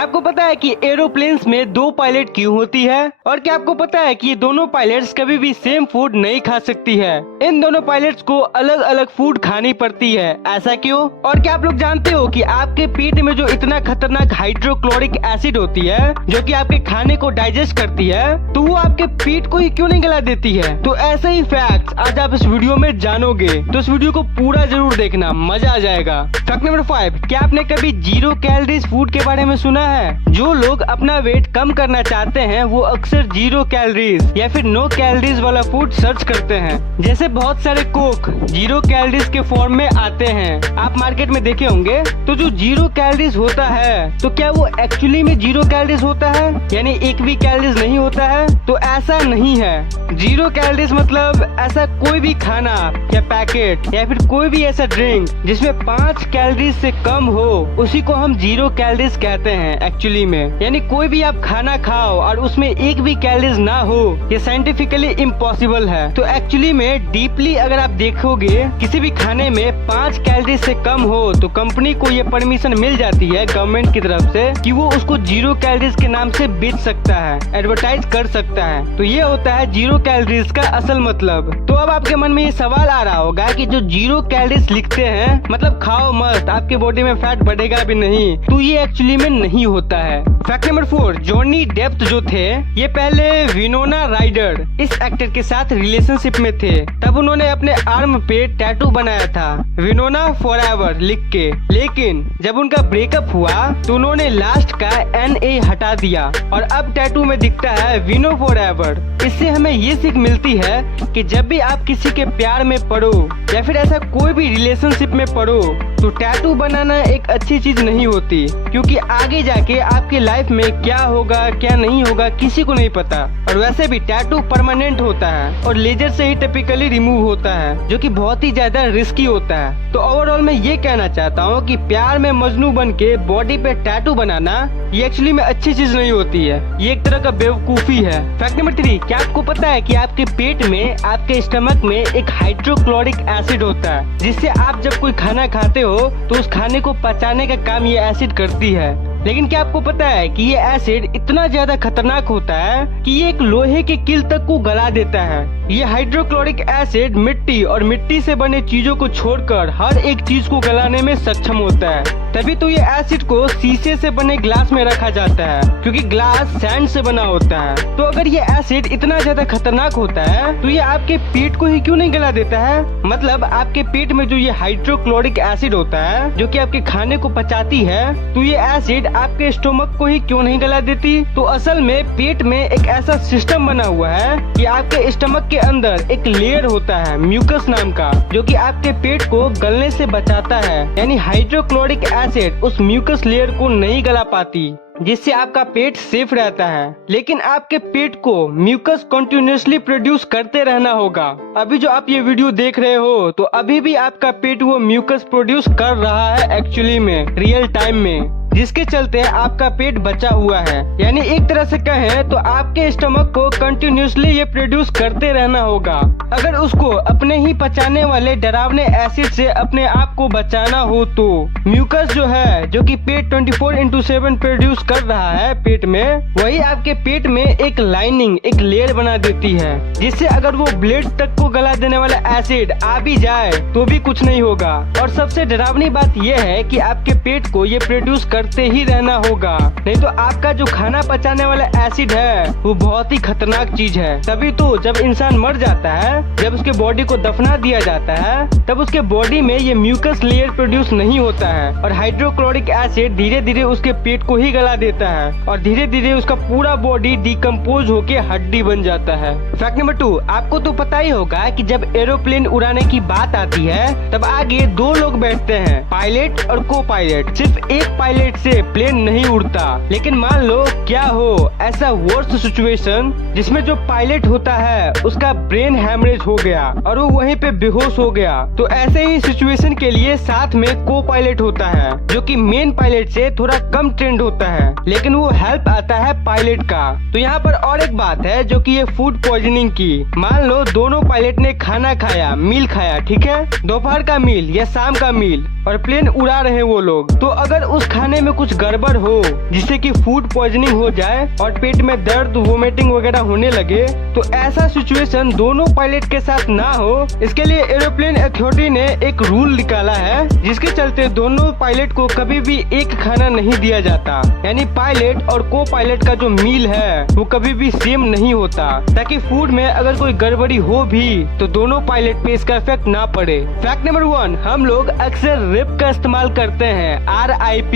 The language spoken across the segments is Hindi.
क्या आपको पता है कि एरोप्लेन्स में 2 पायलट क्यों होती है? और क्या आपको पता है कि ये दोनों पायलट्स कभी भी सेम फूड नहीं खा सकती है? इन दोनों पायलट्स को अलग अलग फूड खानी पड़ती है, ऐसा क्यों? और क्या आप लोग जानते हो कि आपके पेट में जो इतना खतरनाक हाइड्रोक्लोरिक एसिड होती है जो कि आपके खाने को डाइजेस्ट करती है, तो वो आपके पेट को ही क्यों नहीं गला देती है? तो ऐसे ही फैक्ट्स आज आप इस वीडियो में जानोगे, तो इस वीडियो को पूरा जरूर देखना, मजा आ जाएगा। फैक्ट नंबर 5, क्या आपने कभी 0 कैलोरीज फूड के बारे में सुना है? जो लोग अपना वेट कम करना चाहते हैं वो अक्सर 0 कैलोरीज या फिर नो कैलोरीज वाला फूड सर्च करते हैं। जैसे बहुत सारे कोक 0 कैलोरीज के फॉर्म में आते हैं, आप मार्केट में देखे होंगे। तो जो 0 कैलोरीज होता है, तो क्या वो एक्चुअली में 0 कैलोरीज होता है, यानी एक भी कैलोरीज नहीं होता है? तो ऐसा नहीं है। 0 कैलोरीज मतलब ऐसा कोई भी खाना या पैकेट या फिर कोई भी ऐसा ड्रिंक जिसमें 5 कैलोरीज से कम हो, उसी को हम 0 कैलोरीज कहते हैं एक्चुअली में। यानी कोई भी आप खाना खाओ और उसमें एक भी कैलोरीज ना हो, ये साइंटिफिकली इम्पॉसिबल है। तो एक्चुअली में डीपली अगर आप देखोगे, किसी भी खाने में 5 कैलोरीज से कम हो तो कंपनी को ये परमिशन मिल जाती है गवर्नमेंट की तरफ से कि वो उसको 0 कैलोरीज के नाम से बेच सकता है, एडवर्टाइज कर सकता है। तो ये होता है 0 कैलोरीज का असल मतलब। तो अब आपके मन में ये सवाल आ रहा होगा कि जो 0 कैलोरीज लिखते हैं मतलब खाओ मस्त, आपके बॉडी में फैट बढ़ेगा भी नहीं, तो ये एक्चुअली में नहीं होता है। फैक्ट नंबर 4, जॉनी डेप जो थे ये पहले विनोना राइडर इस एक्टर के साथ रिलेशनशिप में थे। तब उन्होंने अपने आर्म पे टैटू बनाया था विनोना फॉरएवर लिख के, लेकिन जब उनका ब्रेकअप हुआ तो उन्होंने लास्ट का NA हटा दिया और अब टैटू में दिखता है विनो फॉरएवर। इससे हमें ये सीख मिलती है कि जब भी आप किसी के प्यार में पड़ो या फिर ऐसा कोई भी रिलेशनशिप में पड़ो, तो टैटू बनाना एक अच्छी चीज नहीं होती, क्योंकि आगे जाके आपकी लाइफ में क्या होगा क्या नहीं होगा किसी को नहीं पता। और वैसे भी टैटू परमानेंट होता है और लेजर से ही टिपिकली रिमूव होता है, जो कि बहुत ही ज्यादा रिस्की होता है। तो ओवरऑल मैं ये कहना चाहता हूँ कि प्यार में मजनू बन के बॉडी पे टैटू बनाना ये एक्चुअली में अच्छी चीज नहीं होती है, ये एक तरह का बेवकूफी है। फैक्ट नंबर 3, क्या आपको पता है कि आपके पेट में, आपके स्टमक में एक हाइड्रोक्लोरिक एसिड होता है, जिससे आप जब कोई खाना खाते हो तो उस खाने को पचाने का काम ये एसिड करती है। लेकिन क्या आपको पता है कि ये एसिड इतना ज्यादा खतरनाक होता है कि ये एक लोहे के कील तक को गला देता है। ये हाइड्रोक्लोरिक एसिड मिट्टी और मिट्टी से बने चीजों को छोड़कर हर एक चीज को गलाने में सक्षम होता है। तभी तो ये एसिड को शीशे से बने ग्लास में रखा जाता है, क्योंकि ग्लास सैंड से बना होता है। तो अगर ये एसिड इतना ज्यादा खतरनाक होता है तो ये आपके पेट को ही क्यों नहीं गला देता है? मतलब आपके पेट में जो ये हाइड्रोक्लोरिक एसिड होता है जो कि आपके खाने को पचाती है, तो ये एसिड आपके स्टोमक को ही क्यों नहीं गला देती? तो असल में पेट में एक ऐसा सिस्टम बना हुआ है कि आपके स्टमक के अंदर एक लेयर होता है म्यूकस नाम का, जो कि आपके पेट को गलने से बचाता है। यानी हाइड्रोक्लोरिक एसिड उस म्यूकस लेयर को नहीं गला पाती, जिससे आपका पेट सेफ रहता है। लेकिन आपके पेट को म्यूकस कंटिन्यूअसली प्रोड्यूस करते रहना होगा। अभी जो आप ये वीडियो देख रहे हो तो अभी भी आपका पेट वो म्यूकस प्रोड्यूस कर रहा है एक्चुअली में, रियल टाइम में, जिसके चलते आपका पेट बचा हुआ है। यानी एक तरह से कहें तो आपके स्टमक को कंटिन्यूअसली ये प्रोड्यूस करते रहना होगा। अगर उसको अपने ही पचाने वाले डरावने एसिड से अपने आप को बचाना हो तो म्यूकस जो है, जो कि पेट 24/7 प्रोड्यूस कर रहा है पेट में, वही आपके पेट में एक लाइनिंग, एक लेयर बना देती है, जिससे अगर वो ब्लड तक को गला देने वाला एसिड आ भी जाए तो भी कुछ नहीं होगा। और सबसे डरावनी बात यह है कि आपके पेट को ये प्रोड्यूस करते ही रहना होगा, नहीं तो आपका जो खाना पचाने वाला एसिड है वो बहुत ही खतरनाक चीज है। तभी तो जब इंसान मर जाता है, जब उसके बॉडी को दफना दिया जाता है, तब उसके बॉडी में ये म्यूकस लेयर प्रोड्यूस नहीं होता है और हाइड्रोक्लोरिक एसिड धीरे धीरे उसके पेट को ही गला देता है और धीरे धीरे उसका पूरा बॉडी डिकम्पोज होके हड्डी बन जाता है। फैक्ट नंबर 2, आपको तो पता ही होगा कि जब एरोप्लेन उड़ाने की बात आती है तब आगे 2 लोग बैठते हैं, पायलट और को पायलट। सिर्फ एक पायलट से प्लेन नहीं उड़ता। लेकिन मान लो क्या हो ऐसा वर्स्ट सिचुएशन जिसमें जो पायलट होता है उसका ब्रेन हैमरेज हो गया और वो वहीं पे बेहोश हो गया, तो ऐसे ही सिचुएशन के लिए साथ में को पायलट होता है, जो कि मेन पायलट से थोड़ा कम ट्रेंड होता है, लेकिन वो हेल्प आता है पायलट का। तो यहाँ पर और एक बात है जो कि ये फूड पॉइजनिंग की। मान लो दोनों पायलट ने खाना खाया, मील खाया, ठीक है, दोपहर का मील या शाम का मील, और प्लेन उड़ा रहे वो लोग, तो अगर उस खाने में कुछ गड़बड़ हो जिससे कि फूड पॉइजनिंग हो जाए और पेट में दर्द वोमिटिंग वगैरह होने लगे, तो ऐसा सिचुएशन दोनों पायलट के साथ ना हो, इसके लिए एरोप्लेन अथॉरिटी ने एक रूल निकाला है, जिसके चलते दोनों पायलट को कभी भी एक खाना नहीं दिया जाता। यानी पायलट और को पायलट का जो मील है वो कभी भी सेम नहीं होता, ताकि फूड में अगर कोई गड़बड़ी हो भी तो दोनों पायलट पे इसका इफेक्ट ना पड़े। फैक्ट नंबर 1, हम लोग अक्सर रिप का इस्तेमाल करते हैं, RIP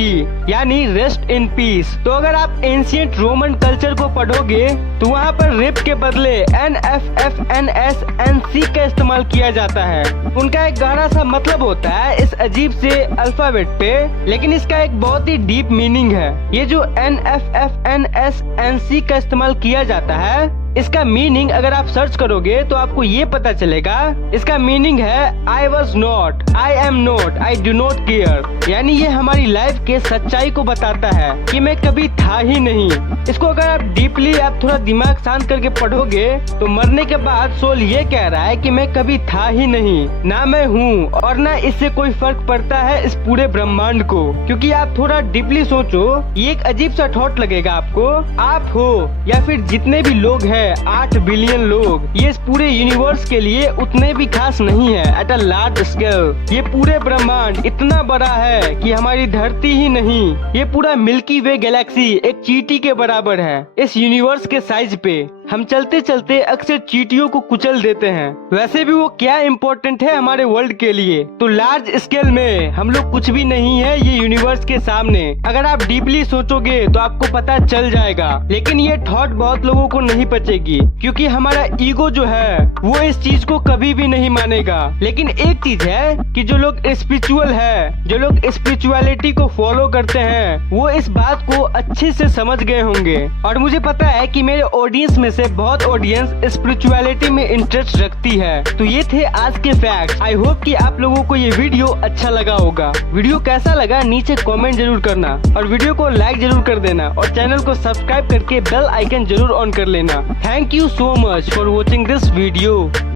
यानी रेस्ट इन पीस। तो अगर आप एंशिएंट रोमन कल्चर को पढ़ोगे तो वहाँ पर रिप के बदले NFFNSNC का इस्तेमाल किया जाता है। उनका एक गहरा सा मतलब होता है इस अजीब से अल्फाबेट पे, लेकिन इसका एक बहुत ही डीप मीनिंग है। ये जो NFFNSNC का इस्तेमाल किया जाता है, इसका मीनिंग अगर आप सर्च करोगे तो आपको ये पता चलेगा, इसका मीनिंग है I was not, I am not, I do not care। यानी ये हमारी लाइफ के सच्चाई को बताता है कि मैं कभी था ही नहीं। इसको अगर आप डीपली आप थोड़ा दिमाग शांत करके पढ़ोगे तो मरने के बाद सोल ये कह रहा है कि मैं कभी था ही नहीं, ना मैं हूँ और ना इससे कोई फर्क पड़ता है इस पूरे ब्रह्मांड को। क्योंकि आप थोड़ा डीपली सोचो, ये एक अजीब सा थॉट लगेगा आपको, आप हो या फिर जितने भी लोग हैं 8 बिलियन लोग, ये इस पूरे यूनिवर्स के लिए उतने भी खास नहीं है एट अ लार्ज स्केल। ये पूरे ब्रह्मांड इतना बड़ा है कि हमारी धरती ही नहीं, ये पूरा मिल्की वे गैलेक्सी एक चींटी के बराबर है। इस यूनिवर्स के साइज पे हम चलते चलते अक्सर चींटियों को कुचल देते हैं। वैसे भी वो क्या इम्पोर्टेंट है हमारे वर्ल्ड के लिए, तो लार्ज स्केल में हम लोग कुछ भी नहीं है ये यूनिवर्स के सामने। अगर आप डीपली सोचोगे तो आपको पता चल जाएगा, लेकिन ये थॉट बहुत लोगों को नहीं पचेगी, क्योंकि हमारा ईगो जो है वो इस चीज को कभी भी नहीं मानेगा। लेकिन एक चीज है कि जो लोग स्पिरिचुअल है, जो लोग स्पिरिचुअलिटी को फॉलो करते हैं, वो इस बात को अच्छे से समझ गए होंगे। और मुझे पता है कि मेरे ऑडियंस में से बहुत ऑडियंस स्पिरिचुअलिटी में इंटरेस्ट रखती है। तो ये थे आज के फैक्ट्स। आई होप कि आप लोगों को ये वीडियो अच्छा लगा होगा। वीडियो कैसा लगा नीचे कमेंट जरूर करना और वीडियो को लाइक जरूर कर देना और चैनल को सब्सक्राइब करके बेल आइकन जरूर ऑन कर लेना। Thank you so much for watching this video.